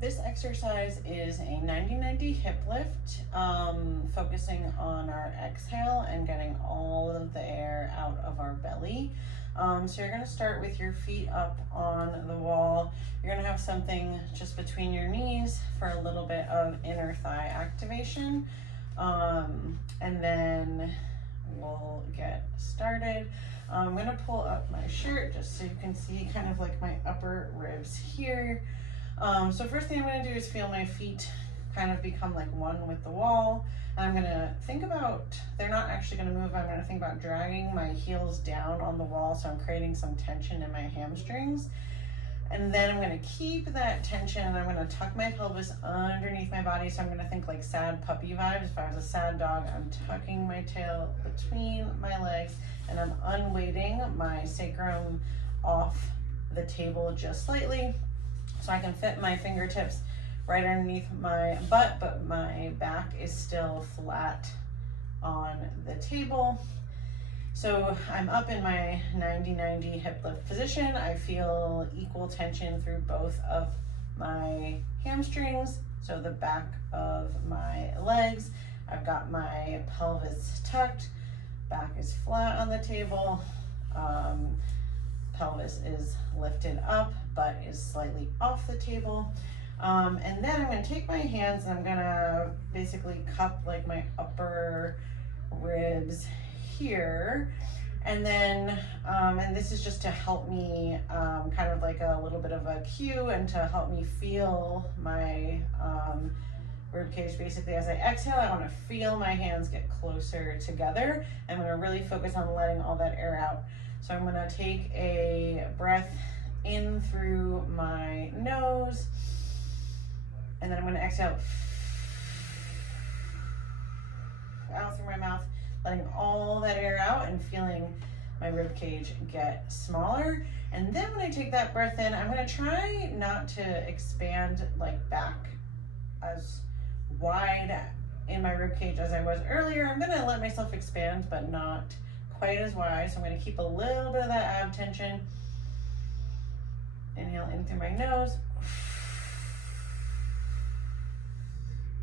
This exercise is a 90-90 hip lift, focusing on our exhale and getting all of the air out of our belly. So you're gonna start with your feet up on the wall. You're gonna have something just between your knees for a little bit of inner thigh activation. And then we'll get started. I'm gonna pull up my shirt just so you can see kind of like my upper ribs here. So first thing I'm gonna do is feel my feet kind of become like one with the wall. And I'm gonna think about, they're not actually gonna move, I'm gonna think about dragging my heels down on the wall, so I'm creating some tension in my hamstrings. And then I'm gonna keep that tension and I'm gonna tuck my pelvis underneath my body. So I'm gonna think like sad puppy vibes. If I was a sad dog, I'm tucking my tail between my legs and I'm unweighting my sacrum off the table just slightly, so I can fit my fingertips right underneath my butt, but my back is still flat on the table. So I'm up in my 90-90 hip lift position. I feel equal tension through both of my hamstrings, so the back of my legs. I've got my pelvis tucked, back is flat on the table. Pelvis is lifted up, butt is slightly off the table. And then I'm gonna take my hands and I'm gonna basically cup like my upper ribs here. And then, and this is just to help me kind of like a little bit of a cue and to help me feel my rib cage. Basically, as I exhale, I wanna feel my hands get closer together. I'm gonna really focus on letting all that air out. So I'm gonna take a breath in through my nose, and then I'm gonna exhale out through my mouth, letting all that air out and feeling my rib cage get smaller. And then when I take that breath in, I'm gonna try not to expand like back as wide in my rib cage as I was earlier. I'm gonna let myself expand, but not quite as wide. So I'm gonna keep a little bit of that ab tension. Inhale in through my nose.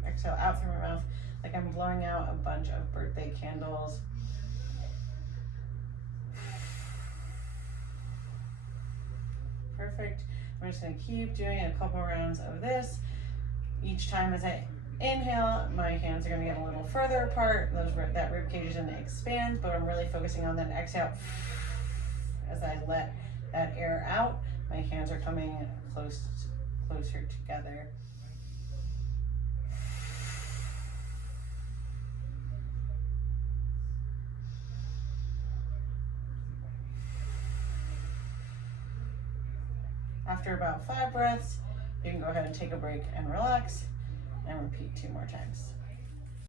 Exhale out through my mouth, like I'm blowing out a bunch of birthday candles. Perfect. I'm just gonna keep doing a couple rounds of this. Each time as I inhale, my hands are gonna get a little further apart. That rib cage is gonna expand, but I'm really focusing on that exhale. As I let that air out, my hands are coming closer together. After about 5 breaths, you can go ahead and take a break and relax, and repeat 2 more times.